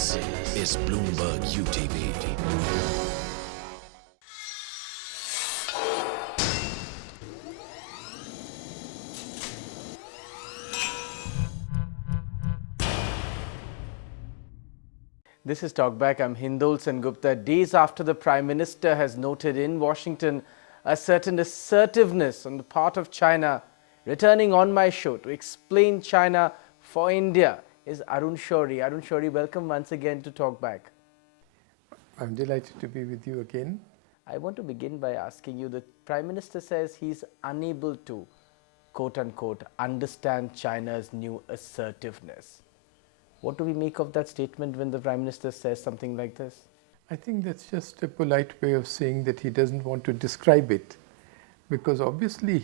This is Bloomberg UTV. This is Talkback. I'm Hindol Sengupta. Days after the Prime Minister has noted in Washington a certain assertiveness on the part of China, returning on my show to explain China for India is Arun Shourie. Arun Shourie, welcome once again to Talkback. I'm delighted to be with you again. I want to begin by asking you, the Prime Minister says he's unable to, quote unquote, understand China's new assertiveness. What do we make of that statement when the Prime Minister says something like this? I think that's just a polite way of saying that he doesn't want to describe it, because obviously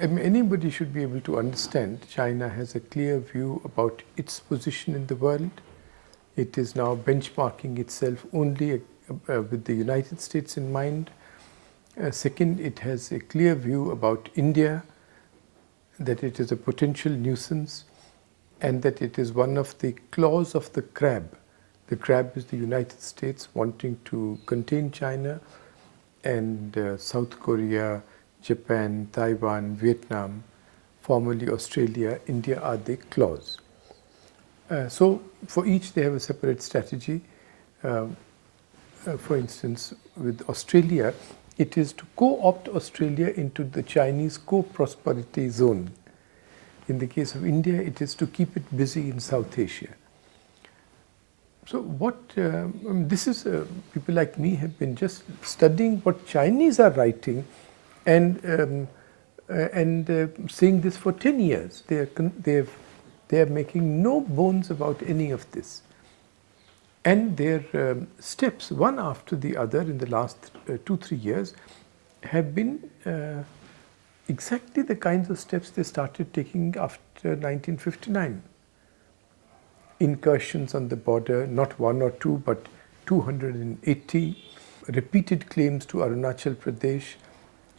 anybody should be able to understand China has a clear view about its position in the world. It is now benchmarking itself only with the United States in mind. Second, it has a clear view about India, that it is a potential nuisance, and that it is one of the claws of the crab. The crab is the United States wanting to contain China, and South Korea, Japan, Taiwan, Vietnam, formerly Australia, India are the claws. So for each they have a separate strategy. For instance, with Australia, it is to co-opt Australia into the Chinese co-prosperity zone. In the case of India, it is to keep it busy in South Asia. So this is, people like me have been just studying what Chinese are writing and saying this for 10 years. They are making no bones about any of this. And their steps, one after the other in the last 2-3 years, have been exactly the kinds of steps they started taking after 1959. Incursions on the border, not one or two, but 280. Repeated claims to Arunachal Pradesh,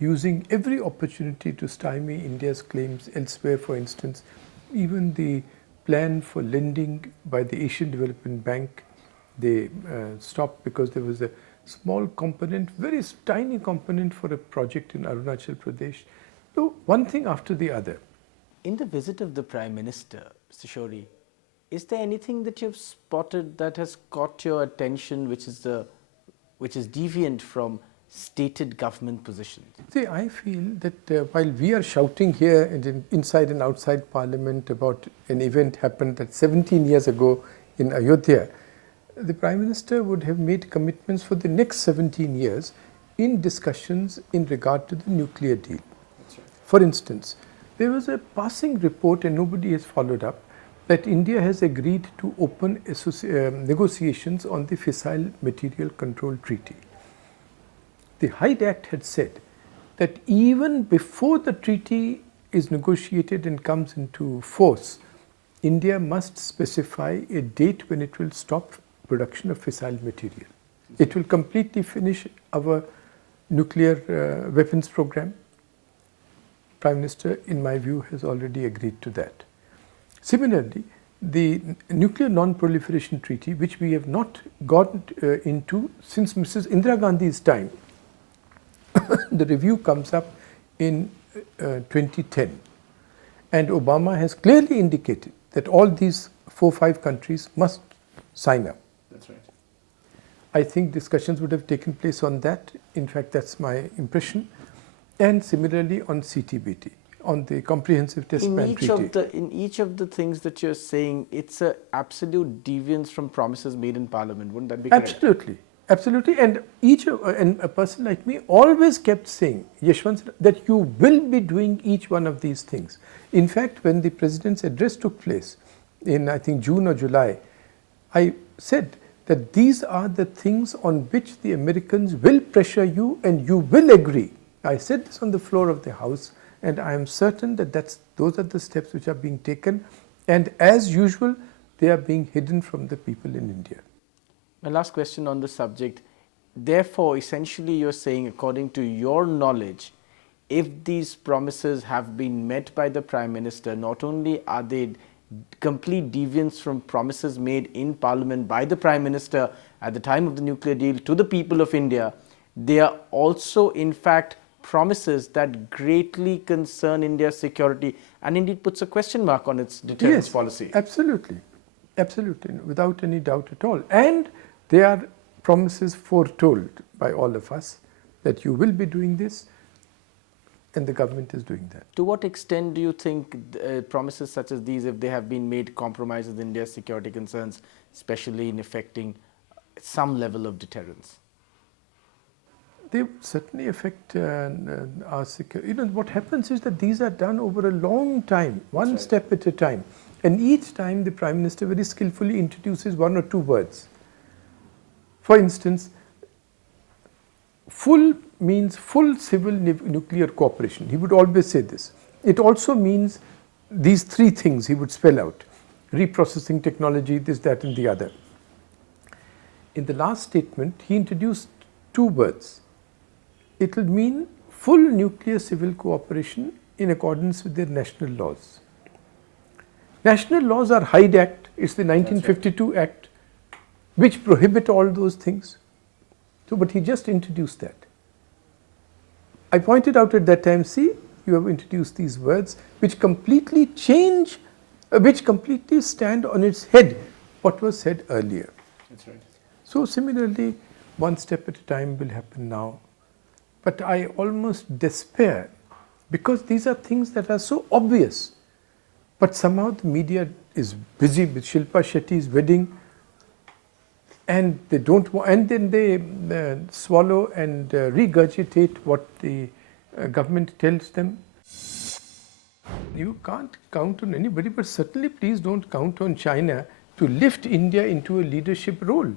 using every opportunity to stymie India's claims elsewhere. For instance, even the plan for lending by the Asian Development Bank, they stopped because there was a small component, very tiny component for a project in Arunachal Pradesh. So one thing after the other. In the visit of the Prime Minister, Mr. Shourie, is there anything that you've spotted that has caught your attention which is deviant from stated government positions? See, I feel that while we are shouting here and inside and outside Parliament about an event happened that 17 years ago in Ayodhya, the Prime Minister would have made commitments for the next 17 years in discussions in regard to the nuclear deal. For instance, there was a passing report, and nobody has followed up, that India has agreed to open negotiations on the Fissile Material Control Treaty. The Hyde Act had said that even before the treaty is negotiated and comes into force, India must specify a date when it will stop production of fissile material. It will completely finish our nuclear weapons program. Prime Minister, in my view, has already agreed to that. Similarly, the Nuclear Non-Proliferation Treaty, which we have not gotten into since Mrs. Indira Gandhi's time, the review comes up in 2010. And Obama has clearly indicated that all these 4-5 countries must sign up. That's right. I think discussions would have taken place on that. In fact, that's my impression. And similarly on CTBT, on the Comprehensive Test Ban Treaty. In each of the things that you're saying, it's an absolute deviance from promises made in Parliament. Wouldn't that be correct? Absolutely. Absolutely. And a person like me always kept saying, Yashwant, that you will be doing each one of these things. In fact, when the President's address took place in, I think, June or July, I said that these are the things on which the Americans will pressure you and you will agree. I said this on the floor of the House, and I am certain that those are the steps which are being taken, and as usual, they are being hidden from the people in India. My last question on the subject. Therefore, essentially you're saying, according to your knowledge, if these promises have been met by the Prime Minister, not only are they complete deviance from promises made in Parliament by the Prime Minister at the time of the nuclear deal to the people of India. They are also, in fact, promises that greatly concern India's security and indeed puts a question mark on its deterrence policy. Absolutely. Absolutely, without any doubt at all. And they are promises foretold by all of us that you will be doing this, and the government is doing that. To what extent do you think promises such as these, if they have been made, compromises India's security concerns, especially in affecting some level of deterrence? They certainly affect our security. What happens is that these are done over a long time, one step at a time. And each time the Prime Minister very skillfully introduces one or two words. For instance, full means full civil nuclear cooperation. He would always say this. It also means these three things he would spell out: reprocessing technology, this, that and the other. In the last statement, he introduced two words. It will mean full nuclear civil cooperation in accordance with their national laws. National laws are Hyde Act, it's the 1952 Act, which prohibit all those things. So, but he just introduced that. I pointed out at that time, see, you have introduced these words which completely change, which completely stand on its head what was said earlier. That's right. So similarly, one step at a time will happen now. But I almost despair because these are things that are so obvious. But somehow the media is busy with Shilpa Shetty's wedding, and they don't want, and then they swallow and regurgitate what the government tells them. You can't count on anybody, but certainly please don't count on China to lift India into a leadership role.